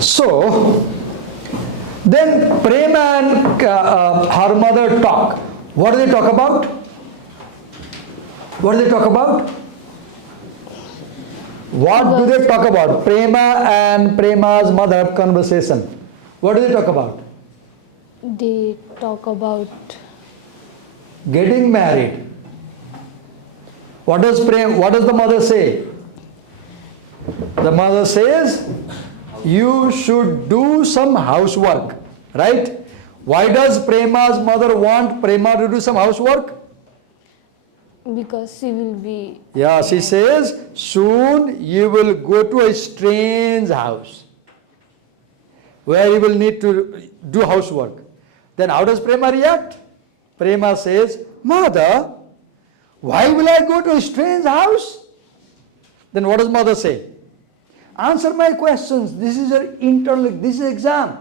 So, then Prema and her mother talk. What do they talk about? What do they talk about? What do they talk about? Prema and Prema's mother have conversation. What do they talk about? They talk about Getting married. What does the mother say? The mother says, you should do some housework, right? Why does Prema's mother want Prema to do some housework? because she will be. Yeah, she says, soon you will go to a strange house where you will need to do housework. Then how does Prema react? Prema says, Mother, why will I go to a strange house? Then what does mother say? Answer my questions. This is your internal, this is exam.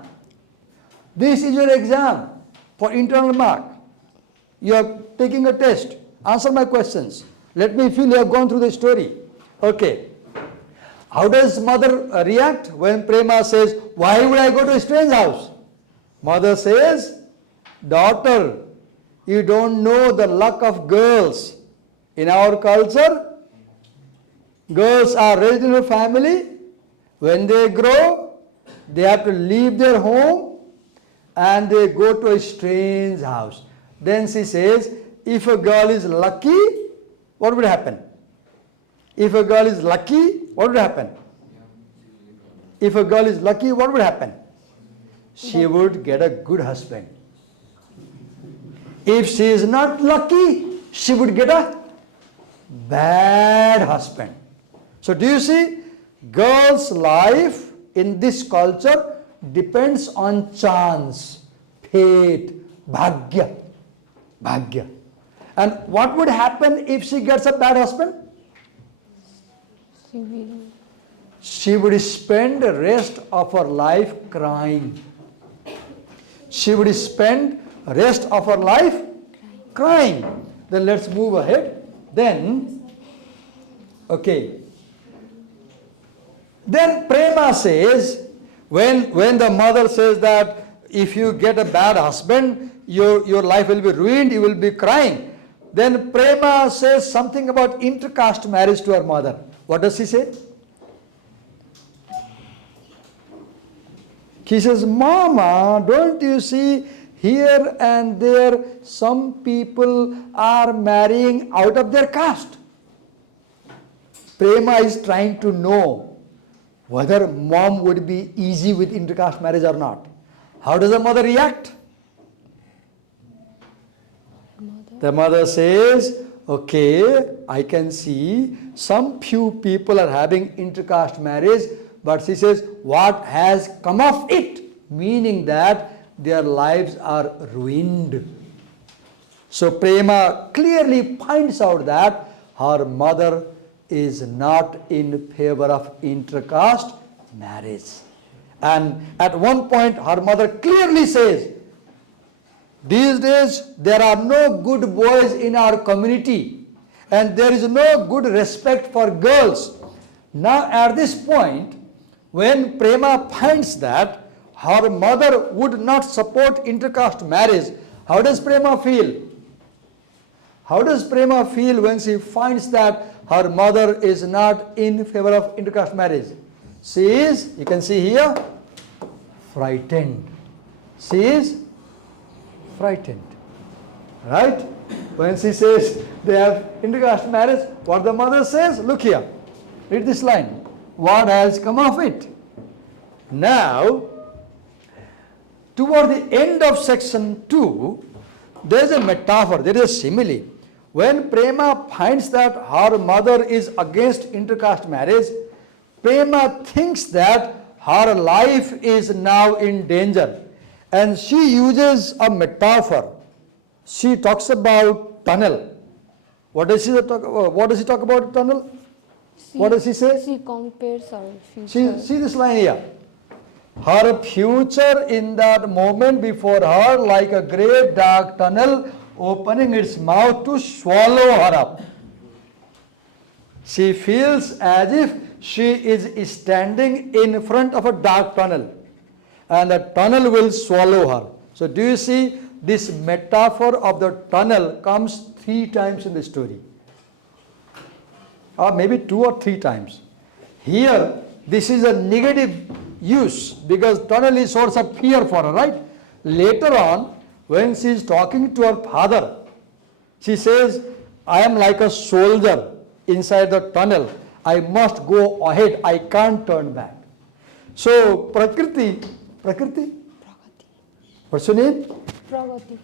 This is your exam for internal mark. You are taking a test. Answer my questions. Let me feel you have gone through the story. Okay. How does mother react when Prema says, why would I go to a strange house? Mother says, daughter, you don't know the luck of girls. In our culture, girls are raised in a family. When they grow, they have to leave their home and they go to a strange house. Then she says, if a girl is lucky, what would happen? If a girl is lucky, what would happen? If a girl is lucky, what would happen? She would get a good husband. If she is not lucky, she would get a bad husband. So do you see? Girl's life in this culture depends on chance, fate, bhagya. Bhagya. And what would happen if she gets a bad husband? She would spend the rest of her life crying. She would spend the rest of her life crying. Then let's move ahead. Then, okay. Then Prema says, when the mother says that if you get a bad husband, your life will be ruined, you will be crying. Then Prema says something about intercaste marriage to her mother. What does she say? She says, Mama, don't you see here and there some people are marrying out of their caste? Prema is trying to know whether mom would be easy with intercaste marriage or not. How does the mother react? The mother says, okay, I can see some few people are having intercaste marriage, but she says, what has come of it? Meaning that their lives are ruined. So Prema clearly points out that her mother is not in favor of intercaste marriage. And at one point her mother clearly says, these days there are no good boys in our community and there is no good respect for girls. Now at this point, when Prema finds that her mother would not support intercaste marriage, how does Prema feel? How does Prema feel when she finds that her mother is not in favor of intercaste marriage? She is, you can see here, frightened. She is frightened. Right? When she says they have intercaste marriage, what the mother says? Look here. Read this line. What has come of it? Now, toward the end of section 2, there is a metaphor, there is a simile. When Prema finds that her mother is against intercaste marriage, Prema thinks that her life is now in danger. And she uses a metaphor. She talks about tunnel. What does she talk about tunnel? What does she say? She compares her future. See this line here. Her future in that moment before her like a great dark tunnel opening its mouth to swallow her up. She feels as if she is standing in front of a dark tunnel and the tunnel will swallow her. So do you see this metaphor of the tunnel comes 3 times in the story, or maybe 2 or 3 times. Here this is a negative use because tunnel is source of fear for her, right? Later on when she is talking to her father, she says, I am like a soldier inside the tunnel. I must go ahead. I can't turn back. So Prakriti, what's your name?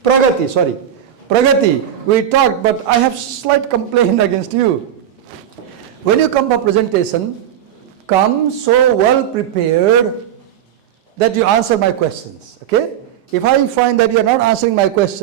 Pragati, sorry. Pragati, we talked, but I have slight complaint against you. When you come for presentation, come so well prepared that you answer my questions, okay? If I find that you are not answering my question,